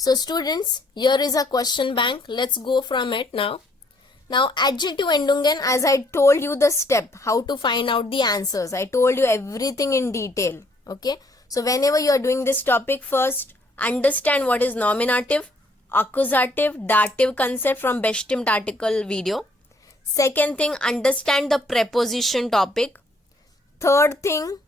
So students, here is a question bank. Let's go from it now. Now adjective endungen, as I told you the step how to find out the answers. I told you everything in detail. Okay. So whenever you are doing this topic, first understand what is nominative, accusative, dative concept from bestimmt article video. Second thing, understand the preposition topic. Third thing,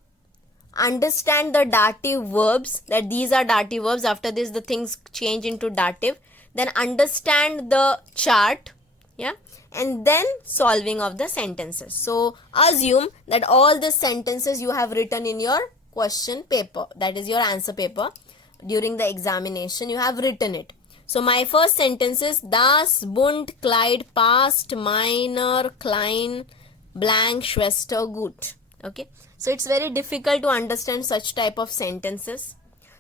understand the dative verbs, that these are dative verbs. After this the things change into dative. Then understand the chart, yeah, and then solving of the sentences. So assume that all the sentences you have written in your question paper, that is your answer paper, during the examination you have written it. So my first sentence is Das Bund Kleid passt meiner klein blank Schwester gut. Okay, so it's very difficult to understand such type of sentences.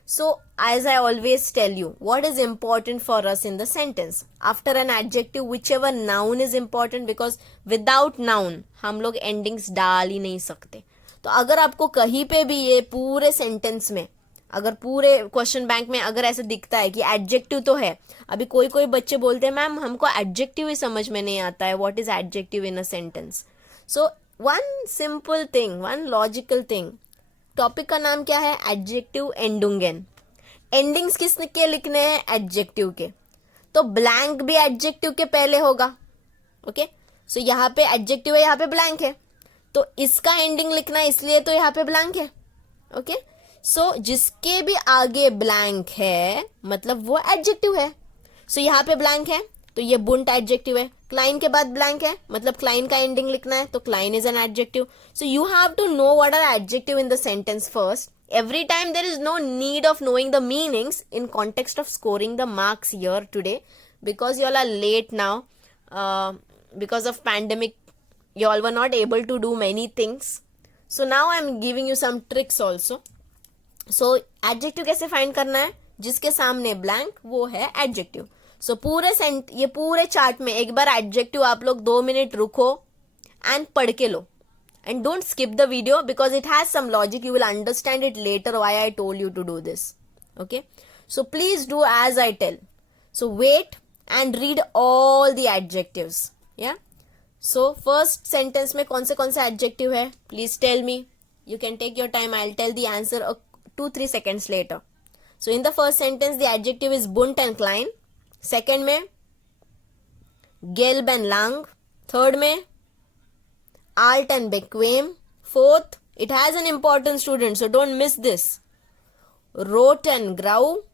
So as I always tell you, what is important for us in the sentence? After an adjective, whichever noun is important, because without noun हम लोग endings डाल ही नहीं सकते. तो अगर आपको कहीं पे भी ये पूरे सेंटेंस में, अगर पूरे क्वेश्चन बैंक में अगर ऐसे दिखता है कि एडजेक्टिव तो है, अभी कोई कोई बच्चे बोलते हैं मैम हमको एडजेक्टिव ही समझ में नहीं आता है, what is adjective in a sentence. So one simple thing, one logical thing, topic का नाम क्या है? एडजेक्टिव एंडुंगन. एंडिंग्स किसके लिखने हैं? एडजेक्टिव के. तो ब्लैंक भी एडजेक्टिव के पहले होगा. ओके, सो यहाँ पे एडजेक्टिव है, यहाँ पे ब्लैंक है, तो इसका एंडिंग लिखना है, इसलिए तो यहाँ पे ब्लैंक है. ओके, सो जिसके भी आगे ब्लैंक है मतलब वो एडजेक्टिव है. सो यहाँ पे ब्लैंक है तो ये बुंट एडजेक्टिव है. क्लाइन के बाद ब्लैंक है मतलब क्लाइन का एंडिंग लिखना है, तो क्लाइन is an adjective. So you have to know what are adjective in the sentence first. Every time there is no need of knowing the meanings in context of scoring the marks here today, because you all are late now, because of pandemic you all were not able to do many things. So now I am giving you some tricks also. So adjective कैसे find करना है? जिसके सामने blank वो है adjective. So ये पूरे chart में एक बार adjective आप लोग 2 मिनट रुको and पढ़ के लो. And don't skip the video because it has some logic. You will understand it later why I told you to do this. Okay. So please do as I tell. So wait and read all the adjectives. Yeah. So first sentence में कौन से adjective है? Please tell me. You can take your time. I'll tell the answer 2-3 seconds later. So in the first sentence the adjective is bunt and klein. Second में gelb and lang. Third में alt and bequem. Fourth, it has an importance, student, so don't miss this. Rot and grau.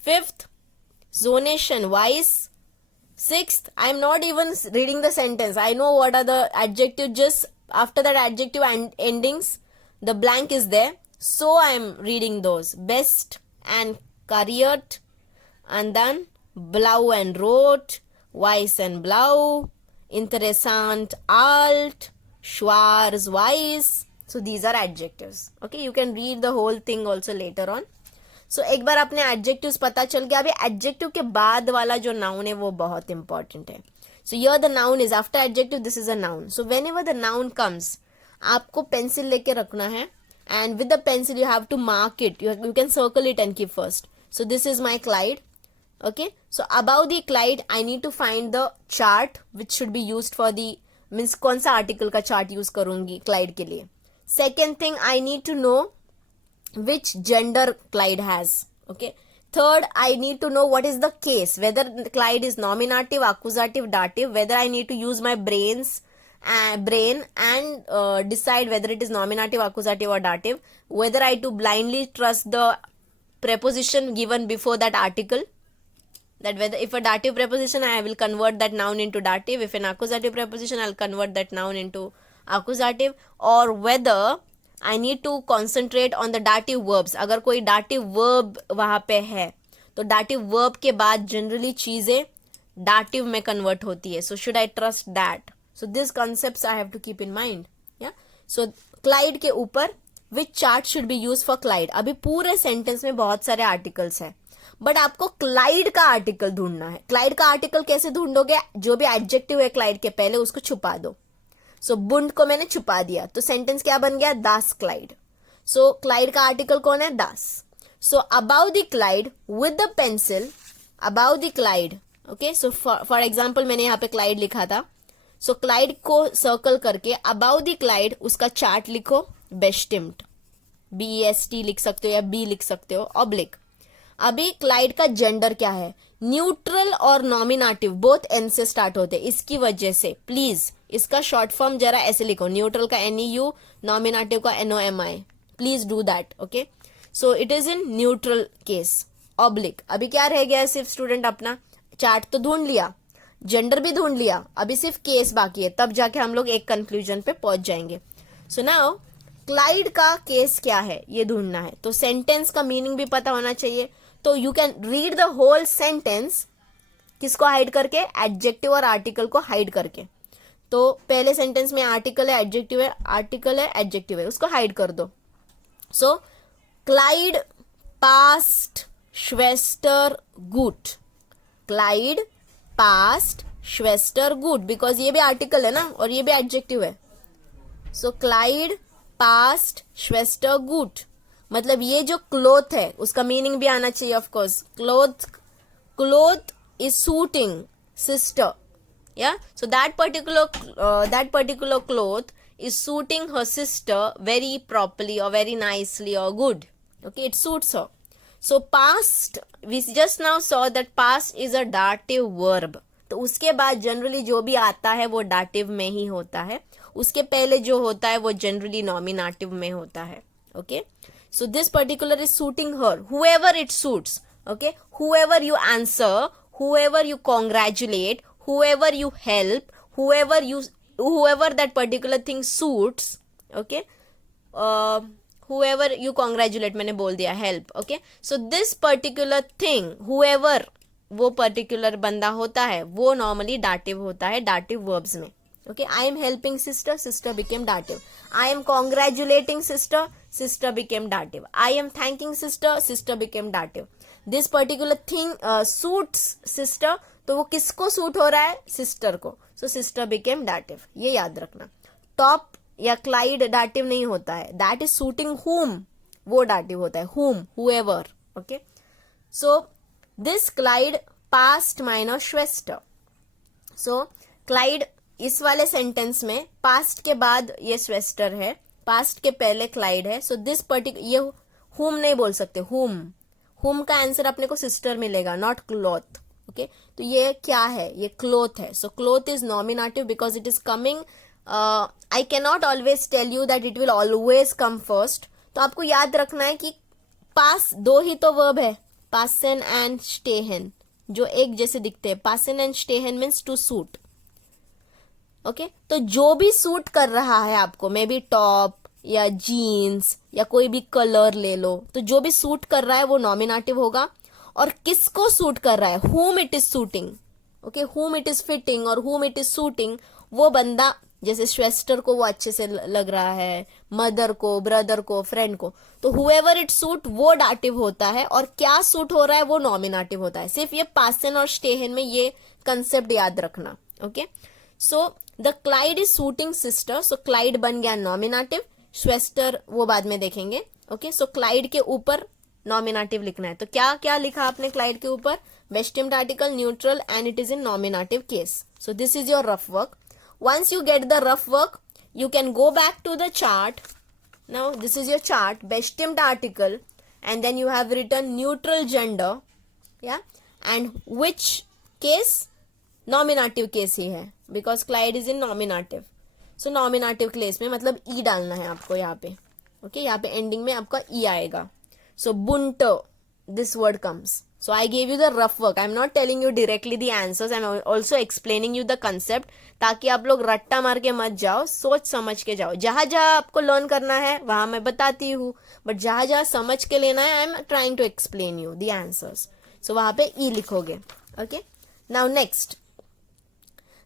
Fifth, zonation wise. Sixth, I'm not even reading the sentence. I know what are the adjectives. Just after that adjective and endings, the blank is there, so I'm reading those. Best and careert, and then blau and rot, weiß and blau, interessant alt, Schwarz, wise. So these are adjectives. Okay, you can read the whole thing also later on. So एक बार अपने adjectives पता चल गया. अभी adjective के बाद वाला जो noun है वो बहुत important है. So here the noun is after adjective. This is a noun. So whenever the noun comes, आपको pencil लेके रखना है, and with the pencil you have to mark it. You can circle it and keep first. So this is my Clyde. Okay. So above the Clyde, I need to find the chart which should be used for the means कौन सा article का chart use करूंगी क्लाइड के लिए. Second thing, I need to know which gender क्लाइड has. Okay. Third, I need to know what is the case, whether क्लाइड is nominative, accusative, dative, whether I need to use my brain and decide whether it is nominative, accusative or dative, whether I to blindly trust the preposition given before that article, that whether if a dative preposition I will convert that noun into dative, if an accusative preposition I'll convert that noun into accusative, or whether I need to concentrate on the dative verbs. अगर कोई dative verb वहाँ पे है तो dative verb के बाद generally चीजें dative में convert होती है. So should I trust that? So these concepts I have to keep in mind. Yeah. So Clyde के ऊपर which chart should be used for Clyde. अभी पूरे sentence में बहुत सारे articles है, बट आपको क्लाइड का आर्टिकल ढूंढना है. क्लाइड का आर्टिकल कैसे ढूंढोगे? जो भी एडजेक्टिव है क्लाइड के पहले उसको छुपा दो. सो बुंड को मैंने छुपा दिया तो सेंटेंस क्या बन गया? दास क्लाइड. सो क्लाइड का आर्टिकल कौन है? दास. सो अबाउट द क्लाइड with the pencil about the क्लाइड, ओके, सो फॉर एग्जाम्पल मैंने यहाँ पे क्लाइड लिखा था, सो क्लाइड को सर्कल करके अबाउ द क्लाइड उसका चार्ट लिखो, बेस्टिम्ड, BEST लिख सकते हो या B लिख सकते हो, ऑब्लिक। अभी क्लाइड का जेंडर क्या है, न्यूट्रल और नॉमिनेटिव बोथ N से स्टार्ट होते हैं, इसकी वजह से प्लीज इसका शॉर्ट फॉर्म जरा ऐसे लिखो, न्यूट्रल का NEU, नॉमिनेटिव का NOMI, please do that, okay. So it is in neutral case, oblique. अभी क्या रह गया है सिर्फ स्टूडेंट, अपना चार्ट तो ढूंढ लिया, जेंडर भी ढूंढ लिया, अभी सिर्फ केस बाकी है, तब जाके हम लोग एक कंक्लूजन पे पहुंच जाएंगे। सो नाउ क्लाइड का केस क्या है ये ढूंढना है, तो सेंटेंस का मीनिंग भी पता होना चाहिए, तो you can read the whole sentence, किसको हाइड करके, एडजेक्टिव और आर्टिकल को हाइड करके। तो पहले सेंटेंस में आर्टिकल है, एडजेक्टिव है, आर्टिकल है, एडजेक्टिव है, उसको हाइड कर दो। सो क्लाइड पास्ट श्वेस्टर गुड, क्लाइड पास्ट श्वेस्टर गुड, बिकॉज ये भी आर्टिकल है ना और ये भी एडजेक्टिव है। सो क्लाइड पास्ट श्वेस्टर गुड, मतलब ये जो क्लोथ है उसका मीनिंग भी आना चाहिए of course, cloth, cloth is suiting sister, yeah, so that particular cloth is suiting her sister very properly or very nicely or good, okay, it suits her. So past, we just now saw that past is a dative verb, तो उसके बाद generally जो भी आता है वो dative में ही होता है, उसके पहले जो होता है वो जनरली नॉमिनेटिव में होता है, okay. So this particular is suiting her, whoever it suits, okay, whoever you answer, whoever you congratulate, whoever you help, whoever that particular thing suits, okay, whoever you congratulate, मैंने बोल दिया help, okay, so this particular thing, whoever वो particular बंदा होता है वो normally dative होता है, डाटिव वर्ब्स में, okay, I am helping sister, sister became dative, I am congratulating sister, sister became dative, I am thanking sister, sister became dative, this particular thing suits sister, तो वो किसको suit हो रहा है, sister को, सो sister became dative, ये याद रखना। टॉप या क्लाइड डाटिव नहीं होता है, दैट इज सूटिंग whom, वो डाटिव होता है, whom, whoever, okay. So this क्लाइड पास्ट माइनस श्वेस्टर, सो क्लाइड इस वाले सेंटेंस में पास्ट के बाद ये श्वेस्टर है, पास्ट के पहले क्लाइड है, सो दिस पर्टिकुलर, ये whom नहीं बोल सकते, whom का आंसर अपने को सिस्टर मिलेगा, नॉट क्लॉथ, ओके। तो ये क्या है, ये क्लोथ है, so cloth is nominative because it is coming, I can not always tell you that it will always come first, तो आपको याद रखना है कि पास दो ही तो वर्ब है, पासन एंड स्टेहन, जो एक जैसे दिखते हैं, पासन एंड स्टेहन मीन्स टू सूट, ओके। तो जो भी सूट कर रहा है आपको, मे बी टॉप या जीन्स या कोई भी कलर ले लो, तो जो भी सूट कर रहा है वो नॉमिनेटिव होगा, और किसको सूट कर रहा है, whom it is suiting, okay, whom it is fitting और whom it is suiting, वो बंदा, जैसे श्वेस्टर को वो अच्छे से लग रहा है, मदर को, ब्रदर को, फ्रेंड को, तो whoever it suit वो डाटिव होता है, और क्या सूट हो रहा है वो नॉमिनेटिव होता है। सिर्फ ये पासन और स्टेहन में ये कंसेप्ट याद रखना, ओके। सो द क्लाइड इज सूटिंग सिस्टर, सो क्लाइड बन गया नॉमिनेटिव, श्वेस्टर वो बाद में देखेंगे, ओके। सो क्लाइड के ऊपर नॉमिनेटिव लिखना है, तो क्या क्या लिखा आपने क्लाइड के ऊपर, बेस्टिम्ड article, neutral, and it is in nominative case. So this is your rough work. Once you get the rough work, you can go back to the chart. Now this is your chart, bestimed article, and then you have written neutral gender, yeah, and which case, nominative case ही है, because Clyde is in nominative, so nominative case में मतलब e डालना है आपको यहाँ पे, okay, यहाँ पे ending में आपका e आएगा, so bunter this word comes. So I gave you the rough work. I'm not telling you directly the answers. I'm also explaining you the concept, ताकि आप लोग रट्टा मार के मत जाओ, सोच समझ के जाओ। जहां जहां आपको लर्न करना है वहां मैं बताती हूँ, बट जहां जहां समझ के लेना है, I am trying to explain you the answers. So वहां पे ई लिखोगे, ओके। नाउ नेक्स्ट,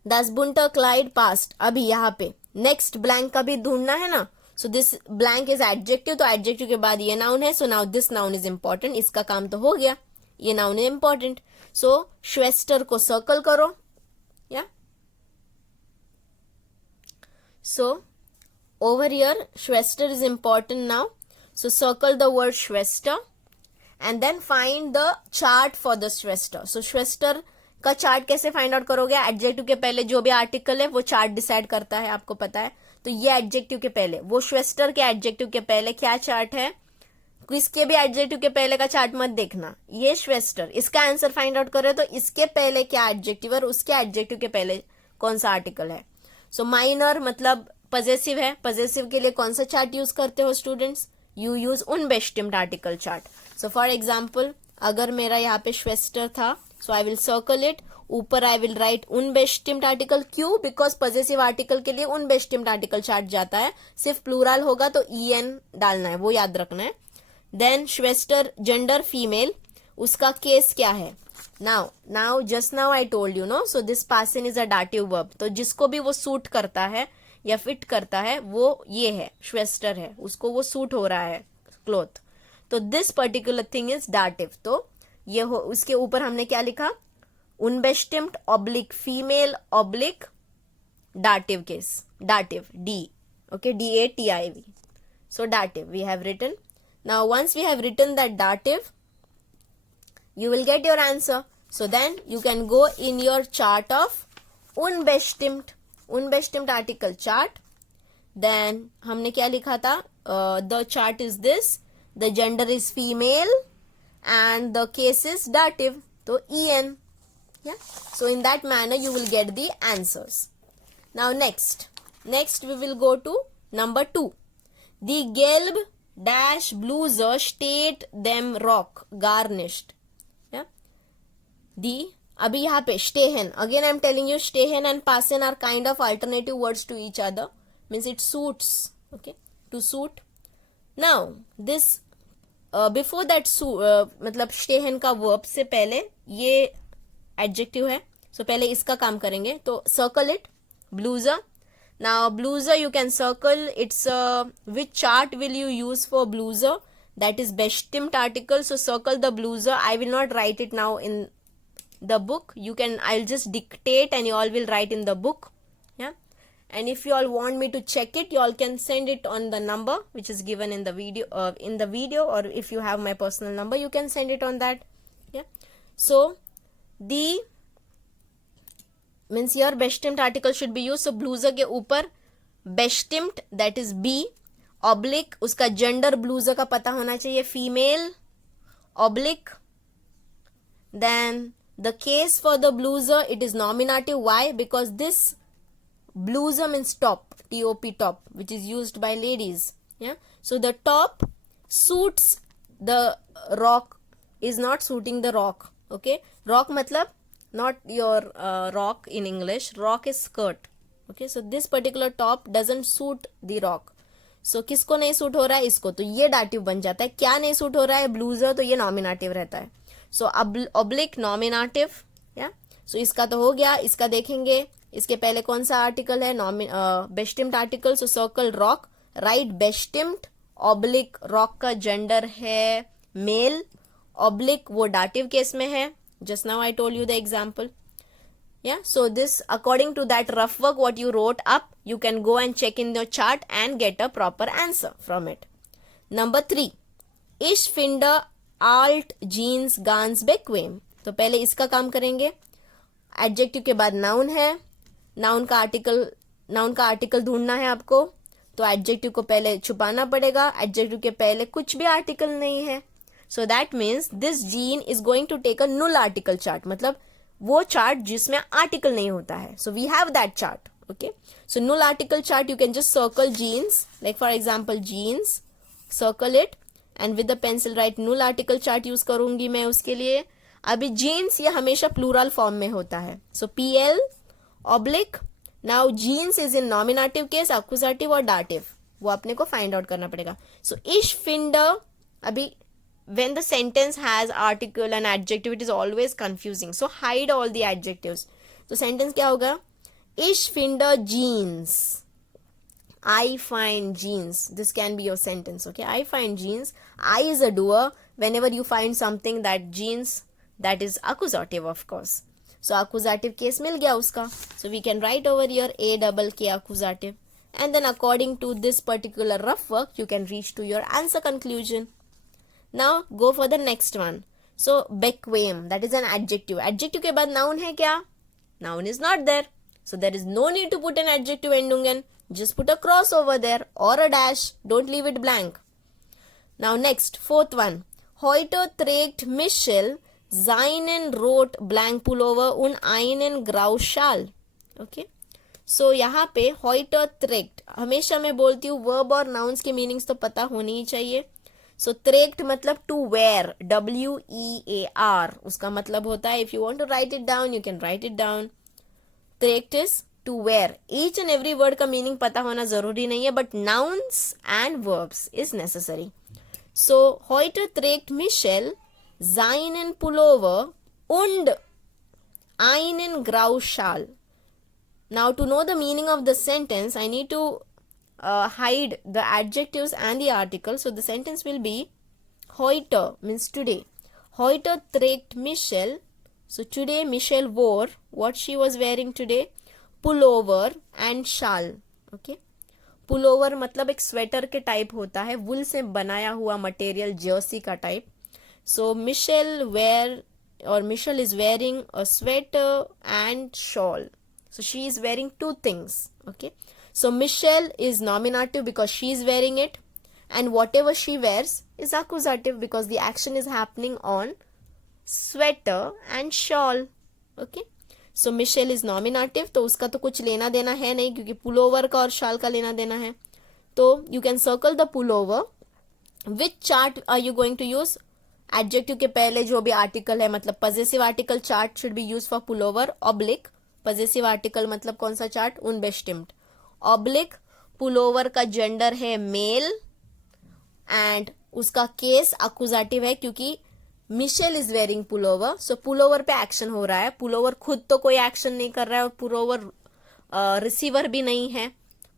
दस बुंटर क्लाइड पास्ट, अभी यहाँ पे नेक्स्ट ब्लैंक का भी ढूंढना है ना। So this blank is adjective, तो एडजेक्टिव के बाद ये नाउन है, so now this noun is important, इसका काम तो हो गया, ये नाउन है इंपॉर्टेंट। सो श्वेस्टर को सर्कल करो, या सो ओवर हियर श्वेस्टर is important now, so circle the word श्वेस्टर, and then find the chart for the Schwester. So Schwester का चार्ट कैसे फाइंड आउट करोगे? एडजेक्टिव के पहले जो भी आर्टिकल है वो चार्ट डिसाइड करता है, आपको पता है. तो ये एडजेक्टिव के पहले, वो श्वेस्टर के एडजेक्टिव के पहले क्या चार्ट है, किसके भी एडजेक्टिव के पहले का चार्ट मत देखना. ये श्वेस्टर, इसका आंसर फाइंड आउट करे तो इसके पहले क्या एडजेक्टिव है और उसके एडजेक्टिव के पहले कौन सा आर्टिकल है. सो माइनर मतलब पजेसिव है. पजेसिव के लिए कौन सा चार्ट यूज करते हो स्टूडेंट्स? यू यूज उनबेस्टिम्ड article chart. So for example, अगर मेरा यहाँ पे श्वेस्टर था, so I will circle it. ऊपर आई विल राइट उनबेस्टिम्ड आर्टिकल. क्यों? बिकॉज पजेसिव आर्टिकल के लिए उनबेस्टिम्ड आर्टिकल चार्ट जाता है. सिर्फ प्लूरल होगा तो en डालना है, वो याद रखना है. देन श्वेस्टर जेंडर फीमेल, उसका केस क्या है? Now just now I told you no, so this पासिन इज अ डाटिव वर्ब. तो जिसको भी वो सूट करता है या फिट करता है वो ये है, श्वेस्टर है, उसको वो सूट हो रहा है क्लोथ. तो this particular thing is dative. तो ये हो, उसके ऊपर हमने क्या लिखा? उनबेस्टिम्ड oblique female oblique dative case, dative D. Okay, DATIV. So dative we have written. Now once we have written that dative, you will get your answer. So then you can go in your chart of unbestimmt article chart. Then हमने क्या लिखा था? The chart is this. The gender is female and the case is dative. So en. Yeah. So in that manner you will get the answers. Now next we will go to number 2. The gelb dash bluse steht them rock garnished. Yeah. The अभी यहाँ पे stehen, again I am telling you stehen and passen are kind of alternative words to each other, means it suits. Okay, to suit. Now this before that मतलब stehen का verb से पहले ये adjective है. So पहले इसका काम करेंगे. तो circle it, bluser. Now bluser you can circle. It's which chart will you use for bluser? That is bestimmt article. So circle the bluser. I will not write it now in the book. You can, I'll just dictate and you all will write in the book. Yeah. And if you all want me to check it, you all can send it on the number which is given in the video, or if you have my personal number, you can send it on that. Yeah. So the means here bestimmt article should be used. So bluser के ऊपर bestimmt, that is B, oblique उसका gender bluser का पता होना चाहिए, female, oblique. Then the case for the bluser, it is nominative. Why? Because this bluser means top, top, top, which is used by ladies. Yeah. So the top suits the rock, is not suiting the rock. Okay. Rock matlab not your rock in English. Rock is skirt. Okay, so this particular top doesn't suit the rock. So किसको नहीं suit हो रहा है? इसको. तो ये dative बन जाता है. क्या नहीं सूट हो रहा है? ब्लूजर. तो ये नॉमिनेटिव रहता है. सो ऑब्लिक नॉमिनेटिव. या सो इसका तो हो गया. इसका देखेंगे इसके पहले कौन सा आर्टिकल है? बेस्टिम्ड आर्टिकल. सो सर्कल रॉक, राइट बेस्टिम्ड, ऑब्लिक रॉक का जेंडर है मेल, ऑब्लिक वो डाटिव केस में है. Just now I told you the example. Yeah, so this according to that rough work what you wrote up, you can go and check in your chart and get a proper answer from it. Number 3, Ich finde alt jeans ganz bequem. तो पहले इसका काम करेंगे. Adjective के बाद noun है. Noun का article ढूंढना है आपको. तो एडजेक्टिव को पहले छुपाना पड़ेगा. एडजेक्टिव के पहले कुछ भी आर्टिकल नहीं है. So that means this gene is going to take a null article chart. मतलब वो चार्ट जिसमें आर्टिकल नहीं होता है. So we have that chart. Okay. So null article chart you can just circle genes. Like for example genes. Circle it and with the pencil write null article chart use करूंगी मैं उसके लिए. अभी genes ये हमेशा plural form में होता है. So PL oblique. Now genes is in nominative case, accusative और dative. वो अपने को find out करना पड़ेगा. So ich finde अभी when the sentence has article and adjective, it is always confusing. So hide all the adjectives. तो sentence क्या होगा? Ich finde jeans. I find jeans. This can be your sentence. Okay, I find jeans. I is a doer. Whenever you find something that jeans, that is accusative of course. So accusative case मिल गया उसका. So we can write over here A-double-K accusative. And then according to this particular rough work, you can reach to your answer conclusion. Now go for the next one. So बेक्वेम, that is an adjective. Adjective के बाद noun है क्या? Noun is not there, so there is no need to put an adjective endungen. Just put a cross over there or a dash. Don't leave it blank. Now next, fourth one. Heute trägt Michel seinen rot blank pullover und einen grau Schal. Okay. So यहाँ पे heute trägt, हमेशा मैं बोलती हूँ verb और nouns के meanings तो पता होनी ही चाहिए. सो trägt मतलब टू वेयर, WEAR, उसका मतलब होता है, if you want to write it down you can write it down. trägt is to wear. each and every word का मीनिंग पता होना जरूरी नहीं है, but nouns and verbs is necessary. So heute trägt Michel seinen Pullover und einen Grauschal. Now to know the meaning of the sentence, I need to hide the adjectives and the article. So the sentence will be heute means today. Heute trägt Michel. So today Michelle wore, what she was wearing today? Pullover and shawl. Okay. Pullover मतलब एक sweater के type होता है, वुल से बनाया हुआ material, Jersey का type. So Michelle is wearing a sweater and shawl. So she is wearing two things. Okay. So Michelle is nominative because she is wearing it, and whatever she wears is accusative because the action is happening on sweater and shawl. Okay. So Michelle is nominative, तो उसका तो कुछ लेना देना है नहीं क्योंकि pullover का और शाल का लेना देना है. तो you can circle the pullover. Which chart are you going to use? Adjective के पहले जो भी आर्टिकल है, मतलब possessive article chart should be used for pullover. Oblique possessive article मतलब कौन सा चार्ट? Unbestimmt. Oblique pullover का जेंडर है मेल एंड उसका केस अक्यूजेटिव है क्योंकि Michelle is wearing pullover. So pullover पे एक्शन हो रहा है. पुलोवर खुद तो कोई एक्शन नहीं कर रहा है और पुलोवर रिसीवर भी नहीं है,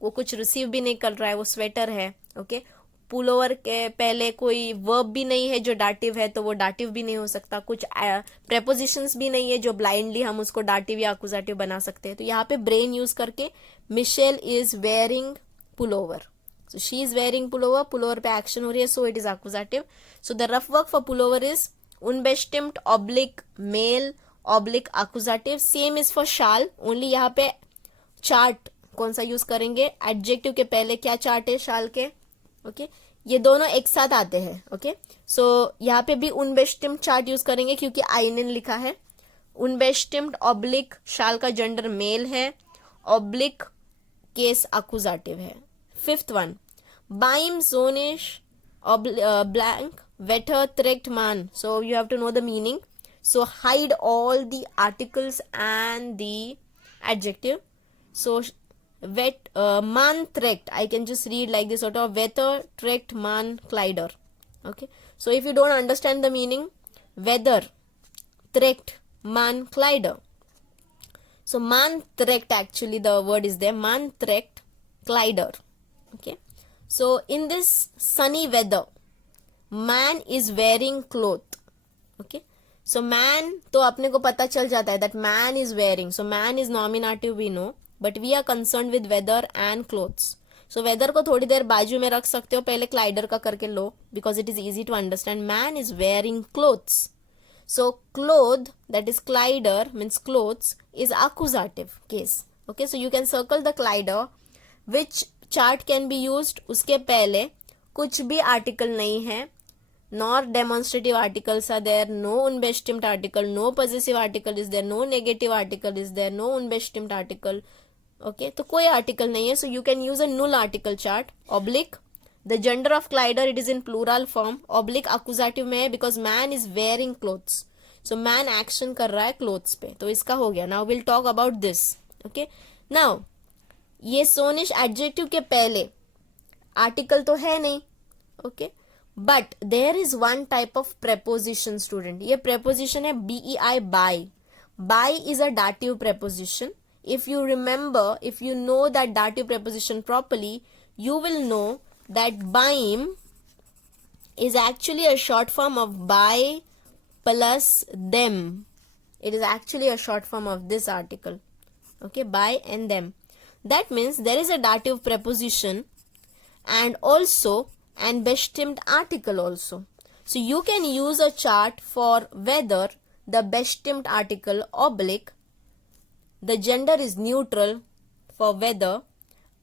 वो कुछ रिसीव भी नहीं कर रहा है, वो स्वेटर है. ओके. पुलोवर के पहले कोई वर्ब भी नहीं है जो डाटिव है, तो वो डाटिव भी नहीं हो सकता. कुछ प्रेपोजिशंस भी नहीं है जो ब्लाइंडली हम उसको डाटिव या अक्यूजेटिव बना सकते हैं. तो यहाँ पे ब्रेन यूज करके Michelle is wearing pullover. So she is wearing pullover. Pullover पे action हो रही है, so it is accusative. So the rough work for pullover is unbestimmt oblique male oblique accusative. Same is for shawl. Only यहाँ पे chart कौन सा use करेंगे? Adjective के पहले क्या चार्ट है शाल के? ओके. ये दोनों एक साथ आते हैं. ओके. सो यहाँ पे भी unbestimmt चार्ट यूज करेंगे क्योंकि einen लिखा है. unbestimmt oblique शाल का जेंडर मेल है, oblique केस अक्यूजेटिव है. Fifth one, beim Sonisch blank Wetter trägt man. So you have to know the meaning. So hide all the articles and the adjective. So man trägt, I can just read like this sort of Wetter trägt man Kleider. Okay. So if you don't understand the meaning, weather trägt man Kleider. So man trägt, actually the word is there, man trägt Kleider. Okay. So in this sunny weather, man is wearing cloth. Okay. So man तो अपने को पता चल जाता है that man is wearing. So man is nominative we know, but we are concerned with weather and clothes. So weather को थोड़ी देर बाजू में रख सकते हो, पहले क्लाइडर का करके लो because it is easy to understand. Man is wearing clothes. So cloth, that is Kleider means clothes, is accusative case. Okay. So you can circle the Kleider. Which chart can be used? उसके पहले कुछ भी article नहीं है, nor demonstrative articles are there, no unbestimmt article, no positive article is there, no negative article is there, no unbestimmt article. Okay. तो कोई article नहीं है. So you can use a null article chart. Oblique the gender of क्लाइडर it is in plural form. Oblique accusative में है because man is wearing clothes. So man action कर रहा है क्लोथ्स पे, तो इसका हो गया. Now will talk about this. Okay. Now ये सोनिश एडजेक्टिव के पहले आर्टिकल तो है नहीं. Okay. But there is one type of preposition student. ये प्रेपोजिशन है BEI, by. By is a dative preposition. If you remember, if you know that dative preposition properly, you will know that beim is actually a short form of by plus them. It is actually a short form of this article. Okay, by and them. That means there is a dative preposition and also an bestimmt article also. So you can use a chart for whether the bestimmt article oblique the gender is neutral, for whether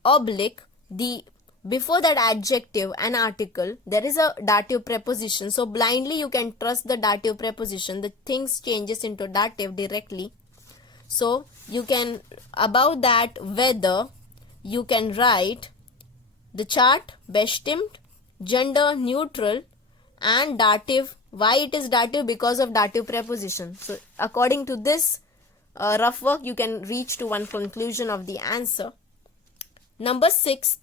oblique the before that adjective and article there is a dative preposition. So blindly you can trust the dative preposition, the things changes into dative directly. So you can, above that whether, you can write the chart bestimmt, gender neutral, and dative. Why it is dative? Because of dative preposition. So according to this rough work, you can reach to one conclusion of the answer. Number 6,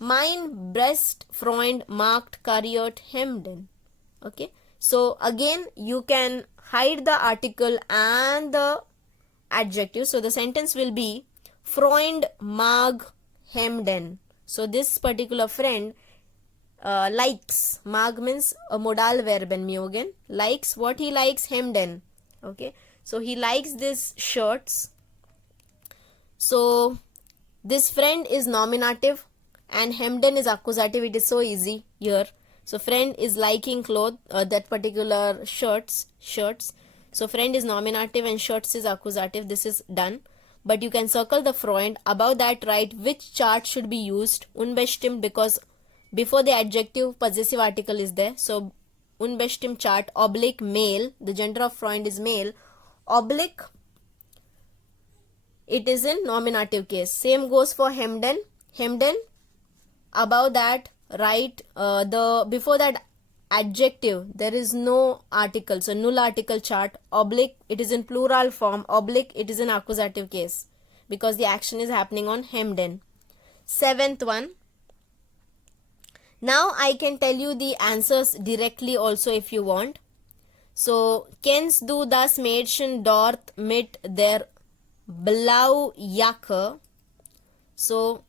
mein best Freund macht kariert Hemden. Okay, so again you can hide the article and the adjective. So the sentence will be Freund mag Hemden. So this particular friend likes, mag means a modal verb in mögen, likes what he likes, Hemden. Okay, so he likes these shirts. So this friend is nominative and Hemden is accusative. It is so easy here. So friend is liking clothes, that particular shirts. So friend is nominative and shirts is accusative. This is done. But you can circle the Freund. Above that write which chart should be used. Unbestimmt, because before the adjective possessive article is there. So unbestimmt chart, oblique male. The gender of Freund is male. Oblique, it is in nominative case. Same goes for Hemden. Hemden, above that write the before that adjective there is no article, so null article chart. Oblique, it is in plural form. Oblique, it is in accusative case because the action is happening on Hemden. 7th one. Now I can tell you the answers directly also if you want. So kennst du das Mädchen dort mit der Blaujacke? So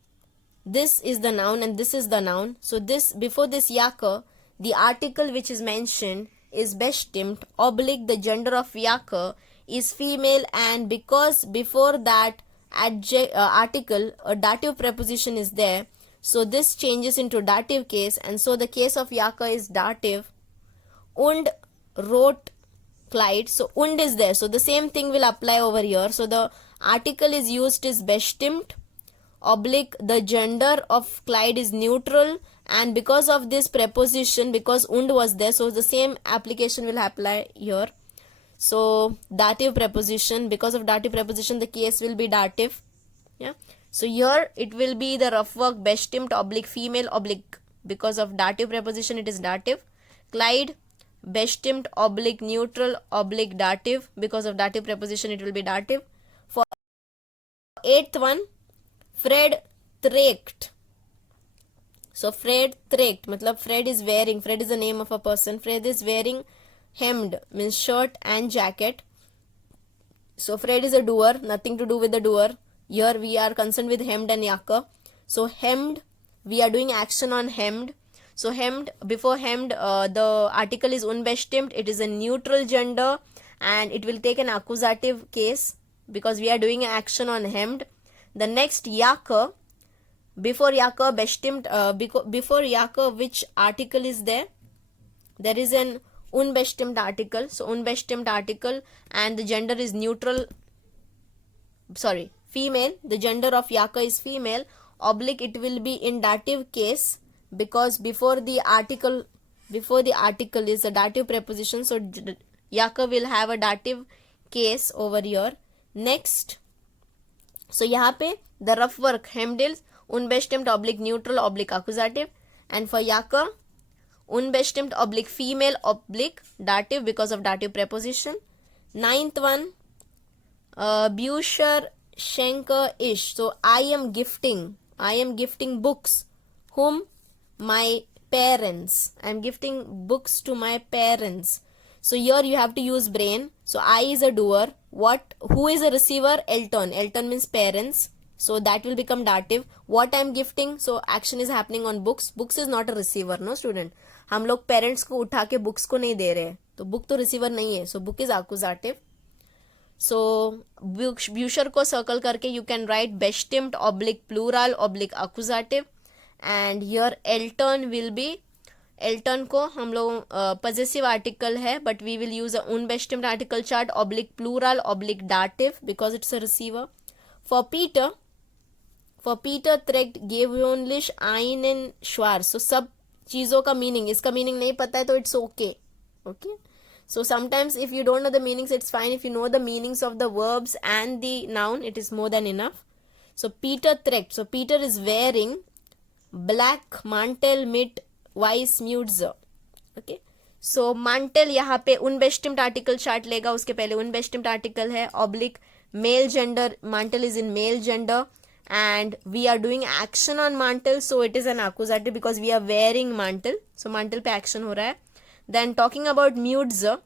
this is the noun and this is the noun. So this, before this Jacke, the article which is mentioned is bestimmt, oblique the gender of Jacke is female, and because before that article a dative preposition is there, so this changes into dative case, and so the case of Jacke is dative. Und wrote Clyde, so und is there, so the same thing will apply over here. So the article is used is bestimmt, oblique the gender of Clyde is neutral, and because of this preposition, because und was there, so the same application will apply here. So dative preposition, because of dative preposition the case will be dative. Yeah, so here it will be the rough work bestimmt oblique female oblique, because of dative preposition it is dative. Clyde bestimmt oblique neutral oblique dative, because of dative preposition it will be dative. For 8th one, Fred trägt. So Fred trägt, matlab Fred is wearing, Fred is the name of a person. Fred is wearing Hemd, means shirt and jacket. So Fred is a doer, nothing to do with the doer. Here we are concerned with Hemd and Jacke. So Hemd, we are doing action on Hemd. So Hemd, before Hemd the article is unbestimmt, it is a neutral gender and it will take an accusative case because we are doing action on Hemd. The next Jacke, before Jacke bestimmt, before Jacke which article is there? There is an unbestimmt article. So unbestimmt article and the gender is neutral, sorry, female. The gender of Jacke is female. Oblique, it will be in dative case because before the article is a dative preposition. So Jacke will have a dative case over here. Next, so यहाँ पे the rough work Hemd is unbestimmt oblique neutral oblique accusative, and for Jacke unbestimmt oblique female oblique dative because of dative preposition. 9th one, Bücher schenke ich. So I am gifting books. Whom? My parents. I am gifting books to my parents. So here you have to use brain. So I is a doer. Who is a receiver? Elton. Elton means parents. So that will become dative. What I am gifting? So action is happening on books. Books is not a receiver, no student. हम लोग parents को उठा के books को नहीं दे रहे हैं, तो बुक तो रिसीवर नहीं है. So book is accusative. So Bücher को circle करके you can write bestimmt oblique plural oblique accusative, and here Elton will be एल्टन को हम लोग पजेसिव आर्टिकल है, but we will use a unbestimmt article chart oblique plural oblique dative because it's a receiver. फॉर Peter त्रेक्ट गेवोनलिश आइनन श्वार. सो सब चीज़ों का मीनिंग, इसका मीनिंग नहीं पता है तो it's okay. Okay, so sometimes if you don't know the meanings, it's fine. If you know the meanings of the verbs and the noun, it is more than enough. So Peter Trecht, so Peter is wearing black mantle mit weiss mutze. Okay, so mantle यहाँ पे unbestimmt article chart लेगा, उसके पहले unbestimmt article है oblique male gender, mantle is in male gender and we are doing action on mantle, so it is an accusative because we are wearing mantle, so mantle पे action हो रहा है. Then talking about mutze,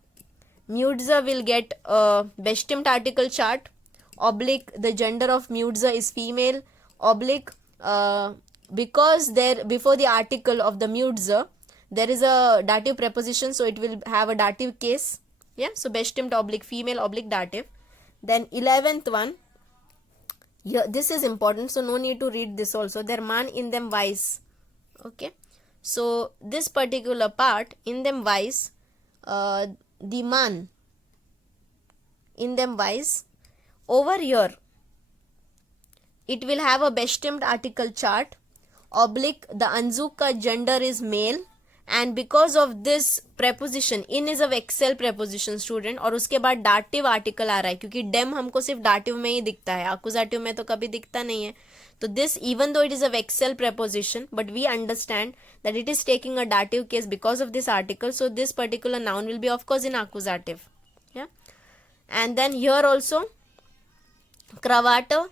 mutze will get a bestimmt article chart oblique the gender of mutze is female oblique because there before the article of the mutze there is a dative preposition, so it will have a dative case. Yeah, so bestimmt oblique female oblique dative. Then 11th one, yeah, this is important, so no need to read this also. Der man in dem weiß. Okay, so this particular part in them wise, the man in them wise, over here it will have a bestimmt article chart oblique the anzuk ka gender is male and because of this preposition in is a vexel preposition student और उसके बाद dative article आ रहा है क्योंकि dem हमको सिर्फ dative में ही दिखता है, accusative में तो कभी दिखता नहीं है. तो this even though it is a vexel preposition but we understand that it is taking a dative case because of this article, so this particular noun will be of course in accusative. Yeah, and then here also Cravata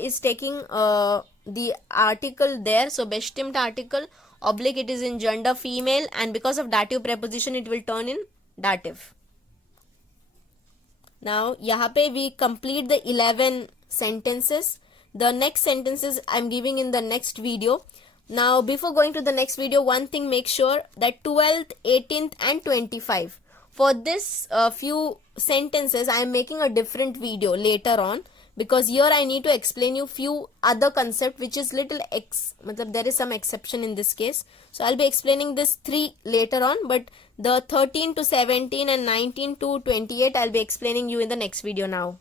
is taking the article there, so bestimmt article oblique it is in gender female and because of dative preposition it will turn in dative. Now यहाँ पे we complete the 11 sentences. The next sentences I'm giving in the next video. Now before going to the next video, one thing, make sure that 12th, 18th and 25 for this few sentences I am making a different video later on because here I need to explain you few other concept which is little matlab there is some exception in this case, so I'll be explaining this 3 later on, but the 13 to 17 and 19 to 28 I'll be explaining you in the next video now.